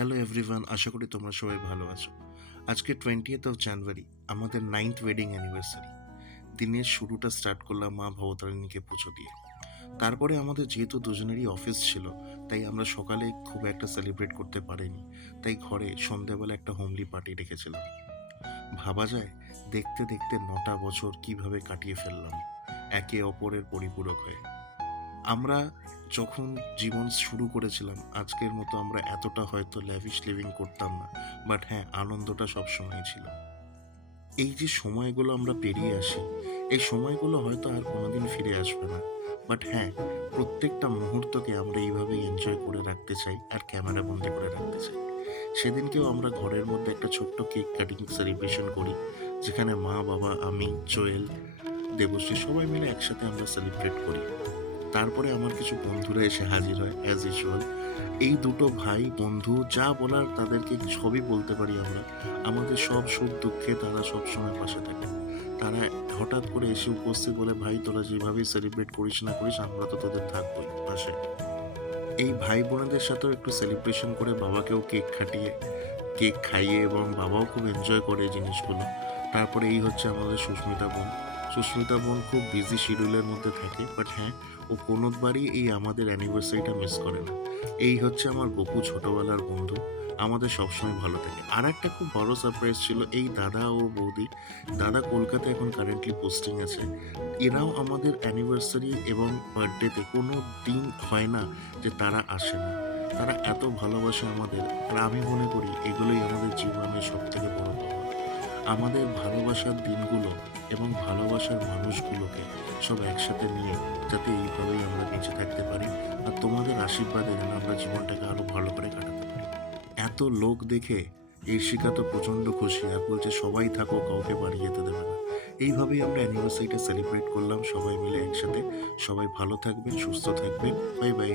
Hello everyone, আশা করি তোমরা সবাই ভালো আছো। আজকে 20th জানুয়ারি আমাদের 9th ওয়েডিং অ্যানিভার্সারি। দিনের শুরুটা স্টার্ট করলাম মা ভবতারিণীকে পুজো দিয়ে। তারপরে আমাদের যেহেতু দুজনেরই অফিস ছিল, তাই আমরা সকালে খুব একটা সেলিব্রেট করতে পারিনি। তাই ঘরে সন্ধ্যাবেলা একটা হোমলি পার্টি রেখেছিলাম। ভাবা যায় দেখতে দেখতে 9টা বছর কিভাবে কাটিয়ে ফেললাম একে অপরের পরিপূরক হয়ে। আমরা যখন জীবন শুরু করেছিলাম আজকের মতো আমরা এতটা হয়তো ল্যাভিশ লিভিং করতাম না, বাট হ্যাঁ, আনন্দটা সবসময় ছিল। এই যে সময়গুলো আমরা পেরিয়ে আসি, এই সময়গুলো হয়তো আর কোনোদিন ফিরে আসবে না, বাট হ্যাঁ, প্রত্যেকটা মুহূর্তকে আমরা এইভাবেই এনজয় করে রাখতে চাই আর ক্যামেরা বন্দি করে রাখতে চাই। সেদিনকেও আমরা ঘরের মধ্যে একটা ছোট্ট কেক কাটিং সেলিব্রেশন করি, যেখানে মা বাবা আমি জোয়েল দেবশ্রী সবাই মিলে একসাথে আমরা সেলিব্রেট করি। তারপরে আমার কিছু বন্ধুরা এসে হাজির হয় অ্যাজ ইউজুয়াল। এই দুটো ভাই বন্ধু যা বলার তাদেরকে সবই বলতে পারি আমরা। আমাদের সব সুখ দুঃখে তারা সবসময় পাশে থাকে। তারা হঠাৎ করে এসে উপস্থিত বলে, ভাই তোরা যেভাবেই সেলিব্রেট করিস না করিস আমরা তো তোদের থাকবোই পাশে। এই ভাই বোনেদের সাথেও একটু সেলিব্রেশন করে বাবাকেও কেক খাইয়ে এবং বাবাও খুব এনজয় করে এই জিনিসগুলো। তারপরে এই হচ্ছে আমাদের সুস্মিতা বোন খুব বিজি শিডিউলের মধ্যে থাকে, বাট হ্যাঁ, ও কোনোবারই এই আমাদের অ্যানিভার্সারিটা মিস করে না। এই হচ্ছে আমার গপু, ছোটবেলার বন্ধু। আমাদের সবসময় ভালো থাকে। আর একটা খুব বড় সারপ্রাইজ ছিল এই দাদা ও বৌদি। দাদা কলকাতায় এখন কারেন্টলি পোস্টিং আছে। এরাও আমাদের অ্যানিভার্সারি এবং বার্থডেতে কোনো দিন হয় না যে তারা আসে না। তারা এত ভালোবাসে আমাদের, আর আমি মনে করি এগুলোই আমাদের জীবনের সবথেকে বড় পাওয়া। আমাদের ভালোবাসার দিনগুলো এবং ভালোবাসার মানুষগুলোকে সব একসাথে নিয়ে যাতে এইভাবেই আমরা বেঁচে থাকতে পারি, আর তোমাদের আশীর্বাদে যেন আমরা জীবনটাকে আরো ভালো করে কাটাতে পারি। এত লোক দেখে ঈর্ষিকা তো প্রচণ্ড খুশি আর বলছে সবাই থাকো, কাউকে বাড়ি যেতে দেবে না। এইভাবেই আমরা অ্যানিভার্সারিটা সেলিব্রেট করলাম সবাই মিলে একসাথে। সবাই ভালো থাকবেন, সুস্থ থাকবেন। Bye bye.